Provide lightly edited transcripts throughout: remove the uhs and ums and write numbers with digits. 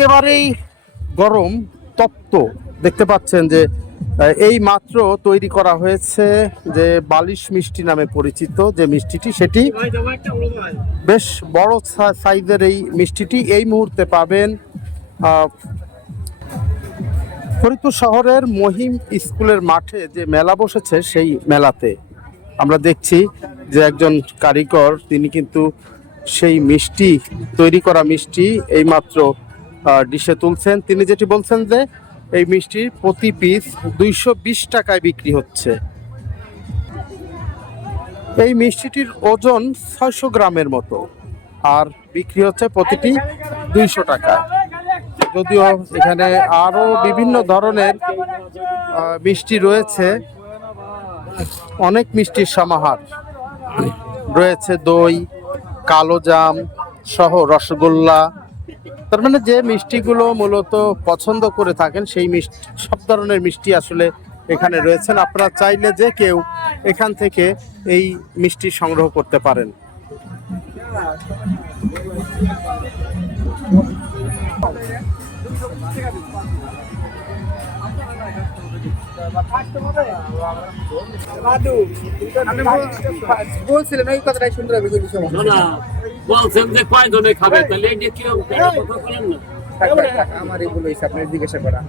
একেবারেই গরম তপ্ত। দেখতে পাচ্ছেন যে এই মাত্র তৈরি করা হয়েছে যে বালিশ মিষ্টি নামে পরিচিত যে মিষ্টিটি, সেটি বেশ বড় সাইজের এই মিষ্টিটি এই মুহূর্তে পাবেন ফরিদপুর শহরের মহিম স্কুলের মাঠে যে মেলা বসেছে সেই মেলাতে। আমরা দেখছি যে একজন কারিগর তিনি কিন্তু সেই মিষ্টি তৈরি করা মিষ্টি এইমাত্র ডিশে তুলছেন। তিনি যেটি বলছেন যে এই মিষ্টি প্রতি পিস 220 টাকায় বিক্রি হচ্ছে। এই মিষ্টিটির ওজন 600 গ্রামের মতো আর বিক্রি হচ্ছে প্রতিটি 200 টাকায়। যদিও এখানে আরো বিভিন্ন ধরনের মিষ্টি রয়েছে, অনেক মিষ্টির সমাহার রয়েছে, দই, কালো জাম সহ রসগোল্লা। তার মানে যে মিষ্টিগুলো মূলত পছন্দ করে থাকেন সেই মিষ্টি, সব ধরনের মিষ্টি আসলে এখানে রয়েছেন। আপনারা চাইলে যে কেউ এখান থেকে এই মিষ্টি সংগ্রহ করতে পারেন। বলছিলেন ওই কথাটাই সুন্দর হবে। বলছেন যে কয়জনে খাবে, তাহলে এটা কিরকম কথা বলেন না। আমার এগুলো আপনার জিজ্ঞাসা করা।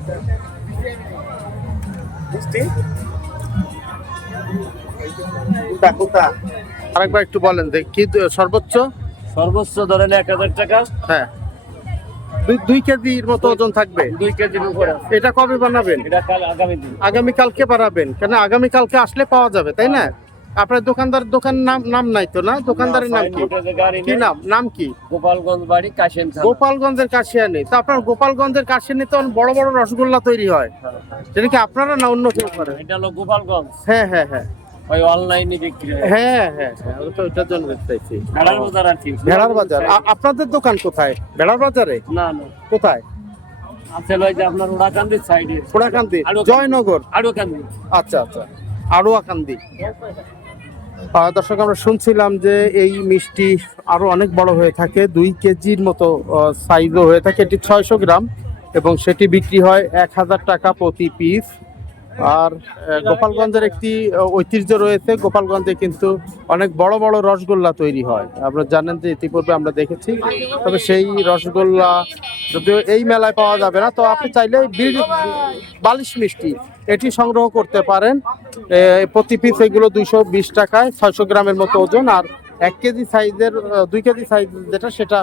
আরেকবার একটু বলেন যে কি সর্বোচ্চ ধরেন 1000 টাকা। হ্যাঁ, 2 কেজির মতো ওজন থাকবে। 2 কেজির উপরে। এটা কবে বানাবেন? এটা আগামী দিন, আগামীকালকে বানাবেন। কেন আগামীকালকে আসলে পাওয়া যাবে, তাই না? আপনার দোকান নাম নাই তো? না, দোকানদারের নাম কি? কি নাম কি? গোপালগঞ্জ বাড়ি, কাশিয়ানী। গোপালগঞ্জের কাশিয়ানী। তো আপনার গোপালগঞ্জের কাশিয়ানী তো বড় বড় রসগোল্লা তৈরি হয়, সেটা কি আপনারা না অন্য কেউ করে? এটা হলো গোপালগঞ্জ। হ্যাঁ হ্যাঁ হ্যাঁ, ওই অনলাইনে বিক্রি হয়। হ্যাঁ হ্যাঁ হ্যাঁ, তো ওটার জন্য চাইছি। ভেড়ার বাজার আর কি। ভেড়ার বাজার। আপনাদের দোকান কোথায়? ভেড়ার বাজারে? না না, কোথায়? আছে ওই যে আপনার ওড়াকান্দির সাইডে। ওড়াকান্দি, জয়নগর। আড়ুয়াকান্দি। আচ্ছা আচ্ছা, আড়ুয়াকান্দি। দর্শক, আমরা শুনছিলাম যে এই মিষ্টি আরো অনেক বড় হয়ে থাকে, 2 কেজির মতো সাইজও হয়ে থাকে। এটি 600 গ্রাম এবং সেটি বিক্রি হয় 1000 টাকা প্রতি পিস। আর গোপালগঞ্জের একটি ঐতিহ্য রয়েছে, গোপালগঞ্জে কিন্তু অনেক বড় বড় রসগোল্লা তৈরি হয়। আপনারা জানেন যে ইতিপূর্বে আমরা দেখেছি। তবে সেই রসগোল্লা যদিও এই মেলায় পাওয়া যাবে না, তো আপনি চাইলে বালিশ মিষ্টি এটি সংগ্রহ করতে পারেন। প্রতি পিস এগুলো 220 টাকায়, 600 গ্রামের মতো ওজন। আর 1 কেজি সাইজের, 2 কেজি সাইজ যেটা, সেটা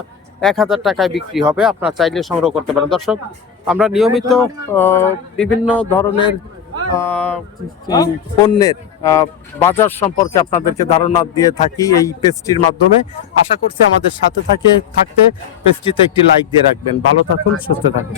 1000 টাকায় বিক্রি হবে। আপনারা চাইলে সংগ্রহ করতে পারেন। দর্শক, আমরা নিয়মিত বিভিন্ন ধরনের পণ্যের বাজার সম্পর্কে আপনাদেরকে ধারণা দিয়ে থাকি এই পেজটির মাধ্যমে। আশা করছি আমাদের সাথে থাকতে পেজটিতে একটি লাইক দিয়ে রাখবেন। ভালো থাকুন, সুস্থ থাকুন।